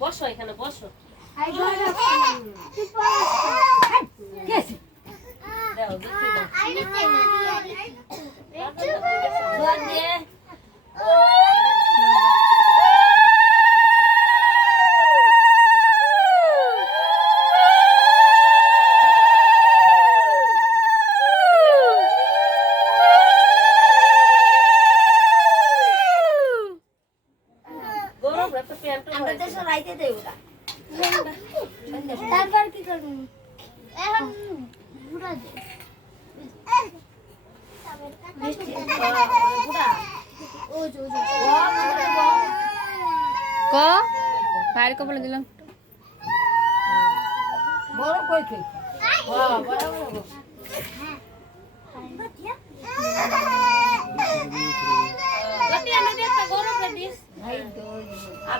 বসো এখানে বসো দাও দেখি দাও জোয়ান দিয়ে গরম রাতে প্যান্ট আমরা তো সরাইতে দেব না তারপর কি এখন ঘুরা দে জো ক ভাইয়ের দিলাম বড় কই কই হ্যাঁ বড় বড় গতি আনো দে একটা গরম রে দিস আবার ইন্দে দেওয়া লাগে ইন্দে দেওয়া লাগে গলা দেওয়া লাগে মাথা দেওয়া লাগে টাকা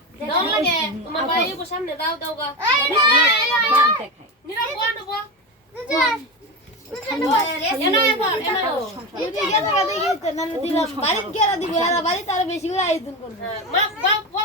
দেও গা দাও দাও লাগে তোমার ভাই বসে সামনে দাও দাও গা নিরা কোন দেবো এনা এবার এনা মা বা বা বা রে সমান সমান দে ব্যাক করবে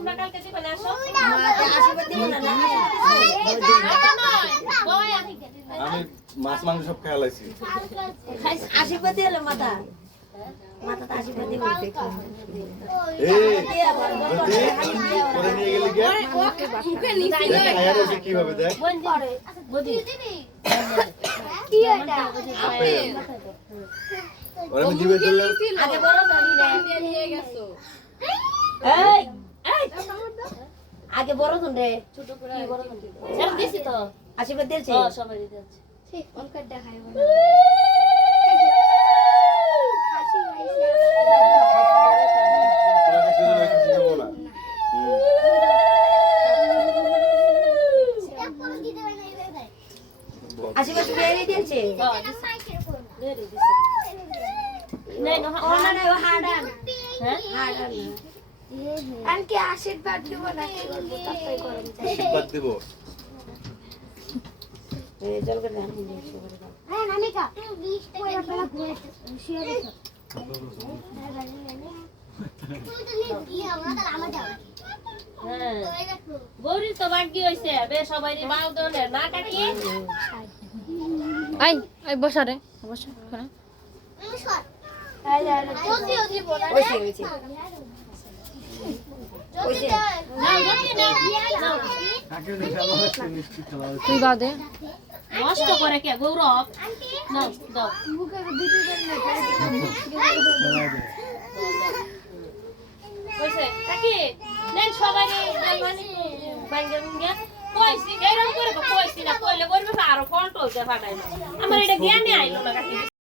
তোমরা কালকে দিবে না আসো আশীর্বাদ আমি মাছ মাংস সব খেয়ালাইছি আশীর্বাদ দিয়ে এলো মাথা আশীর্বাদ করে নিয়ে গেলি কীভাবে দেখ। ওরা দিবে আগে বড় এই! আগে বড় ধন রে। ছোট করে স্যার দিছি তো। আশীর্বাদ দিয়েছে? হ্যাঁ সবাই দিতে আছে দেবো না বল। আশীর্বাদ দিয়ে দিয়েছে? হ্যাঁ দিছি দিছি না ও না না হাড়ান হ্যাঁ। হাড়ান আনকে আশীর্বাদ দিব না কি করব তারপরে গরম আশীর্বাদ দিব এই জল করে দাও একশো করে দাও হ্যাঁ নামিকা ওই আপনারা ঘুরে শুয়ে গেছো হ্যাঁ গৌরী তো বাকি হইছে বে সবাই বাউ দলে না কাকি আই আই বসা রে বসা হ্যাঁ তুই বাদে নষ্ট করে কে গৌরব আমার এটা জ্ঞানে আইলো না কাকি।